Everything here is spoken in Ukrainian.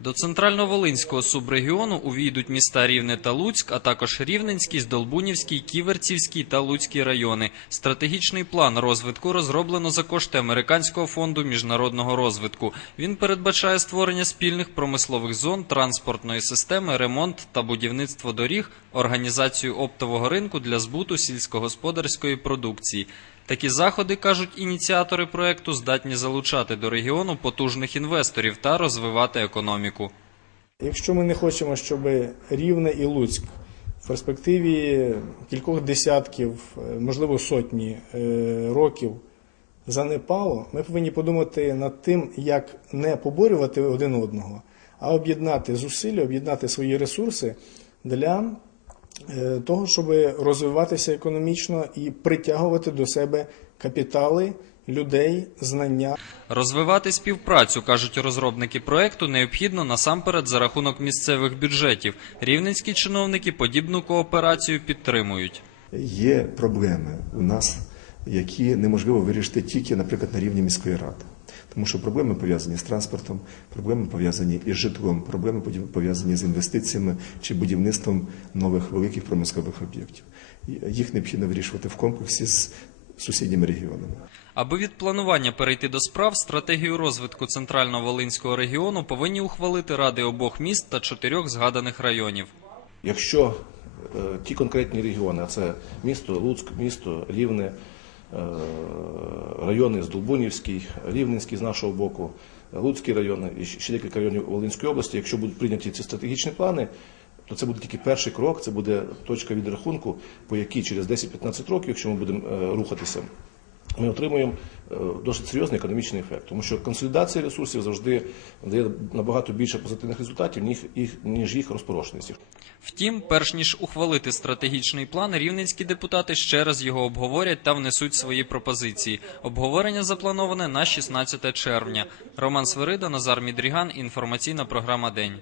До центрально-волинського субрегіону увійдуть міста Рівне та Луцьк, а також Рівненський, Здолбунівський, Ківерцівський та Луцький райони. Стратегічний план розвитку розроблено за кошти Американського фонду міжнародного розвитку. Він передбачає створення спільних промислових зон, транспортної системи, ремонт та будівництво доріг, організацію оптового ринку для збуту сільськогосподарської продукції. Такі заходи, кажуть ініціатори проекту, здатні залучати до регіону потужних інвесторів та розвивати економіку. Якщо ми не хочемо, щоб Рівне і Луцьк в перспективі кількох десятків, е, можливо сотні е, років занепало, ми повинні подумати над тим, як не поборювати один одного, а об'єднати зусилля, об'єднати свої ресурси для того, щоб розвиватися економічно і притягувати до себе капітали, людей, знання. Розвивати співпрацю, кажуть розробники проекту, необхідно насамперед за рахунок місцевих бюджетів. Рівненські чиновники подібну кооперацію підтримують. Є проблеми у нас, які неможливо вирішити тільки, наприклад, на рівні міської ради. Тому що проблеми пов'язані з транспортом, проблеми пов'язані із житлом, проблеми пов'язані з інвестиціями чи будівництвом нових великих промислових об'єктів. Їх необхідно вирішувати в комплексі з сусідніми регіонами. Аби від планування перейти до справ, стратегію розвитку центрально-волинського регіону повинні ухвалити ради обох міст та чотирьох згаданих районів. Якщо е, ті конкретні регіони, а це місто Луцьк, місто Рівне, райони Здолбунівський, Рівненський з нашого боку, Луцький район і ще декілька районів Волинської області, якщо будуть прийняті ці стратегічні плани, то це буде тільки перший крок, це буде точка відрахунку, по якій через 10-15 років, якщо ми будемо е, рухатися, ми отримуємо е, досить серйозний економічний ефект, тому що консолідація ресурсів завжди дає набагато більше позитивних результатів, ніж їх, розпорошеність. Втім, перш ніж ухвалити стратегічний план, рівненські депутати ще раз його обговорять та внесуть свої пропозиції. Обговорення заплановане на 16 червня. Роман Свирида, Назар Мідріган. Інформаційна програма День.